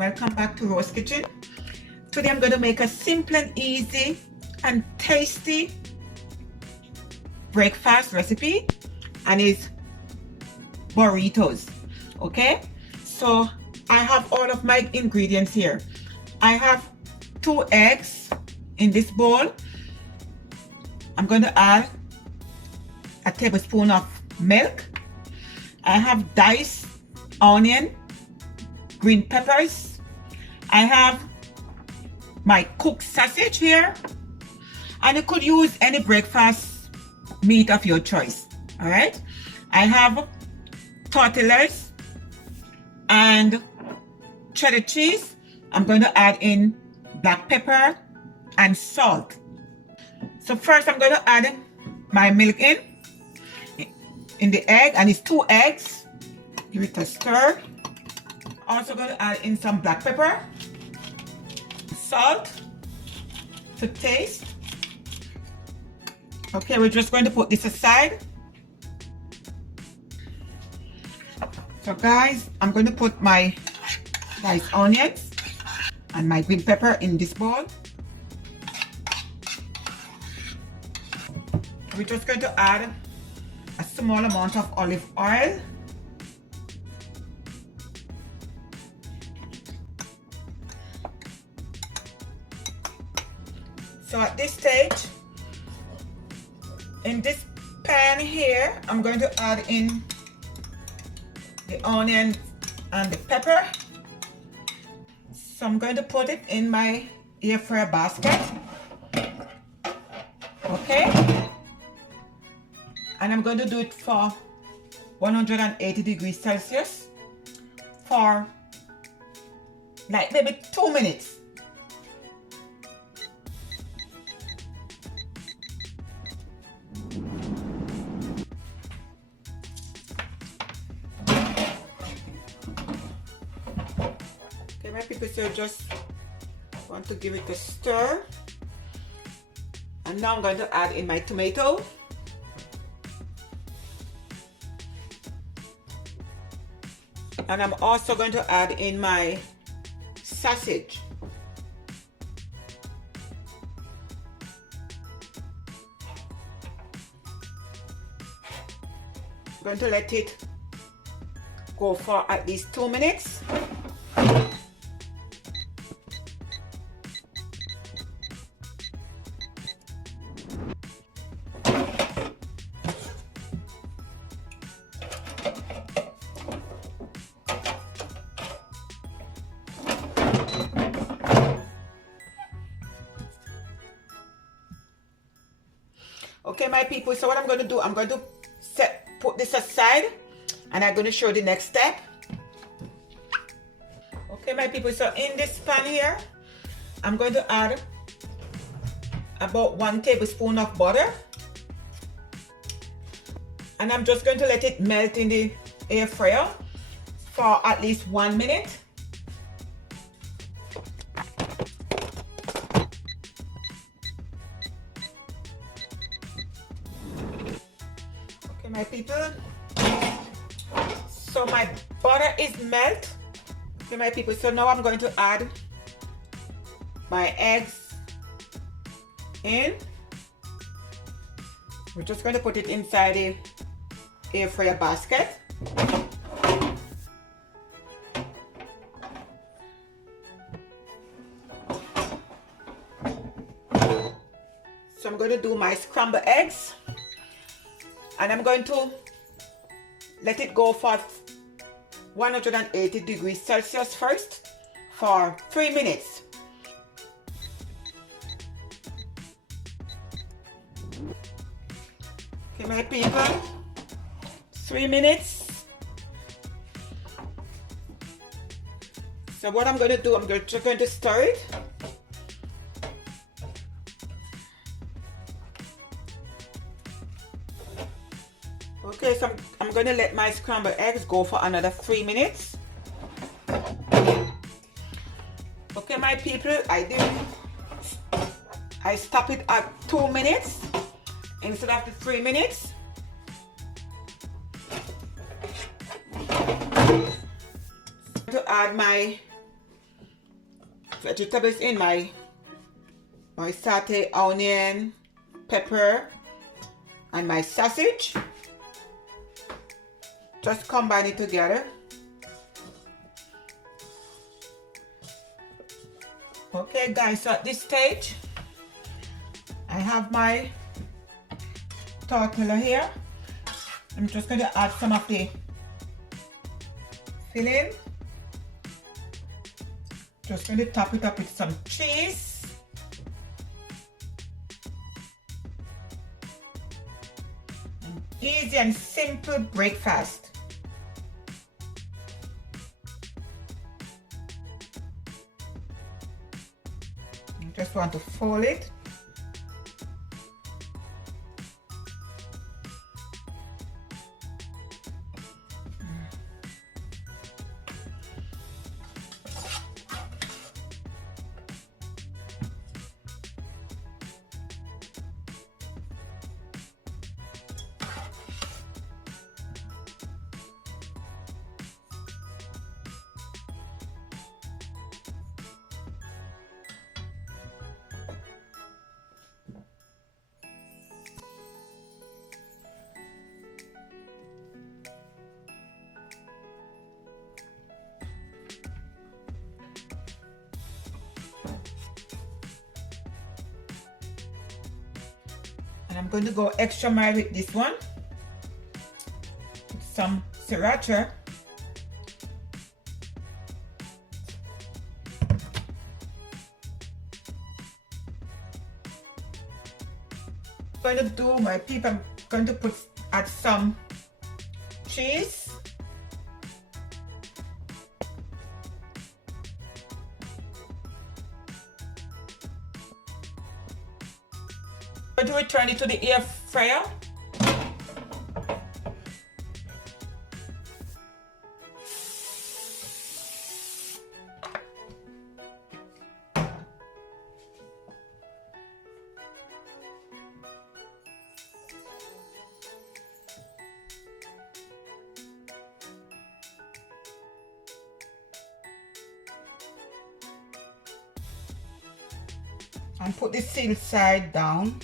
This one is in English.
Welcome back to Rose Kitchen. Today I'm going to make a simple and easy and tasty breakfast recipe, and it's burritos. Okay, so I have all of my ingredients here. I have 2 eggs in this bowl. I'm going to add a tablespoon of milk. I have diced onion, green peppers. I have my cooked sausage here, and you could use any breakfast meat of your choice. All right, I have tortillas and cheddar cheese. I'm going to add in black pepper and salt. So first I'm going to add my milk in the egg, and it's 2 eggs. Give it a stir. Also going to add in some black pepper, salt to taste. Okay, we're just going to put this aside. So guys, I'm going to put my diced onions and my green pepper in this bowl. We're just going to add a small amount of olive oil. So at this stage, in this pan here, I'm going to add in the onion and the pepper. So I'm going to put it in my air fryer basket. Okay. And I'm going to do it for 180 degrees Celsius for like maybe 2 minutes. Okay, my people, so just want to give it a stir. And now I'm going to add in my tomato. And I'm also going to add in my sausage. I'm going to let it go for at least 2 minutes. Okay, my people, so what I'm going to do, I'm going to put this aside, and I'm going to show you the next step. Okay, my people, so in this pan here, I'm going to add about 1 tablespoon of butter, and I'm just going to let it melt in the air fryer for at least 1 minute. My people, so my butter is melt. Okay, my people, so now I'm going to add my eggs in. We're just going to put it inside the air fryer basket. So I'm going to do my scrambled eggs. And I'm going to let it go for 180 degrees Celsius first for 3 minutes. Okay, my people, 3 minutes. So what I'm going to do, I'm just going to stir it. Okay, so I'm going to let my scrambled eggs go for another 3 minutes. Okay, my people, I stop it at 2 minutes instead of the 3 minutes. To add my vegetables in, my sauteed onion, pepper, and my sausage. Just combine it together. Okay guys, so at this stage I have my tortilla here. I'm just going to add some of the filling. Just going to top it up with some cheese. An easy and simple breakfast. You just want to fold it. And I'm going to go extra mile with this one. With some sriracha. I'm going to do my peep. I'm going to add some cheese. I'm going to return it to the air fryer. And put the seal side down.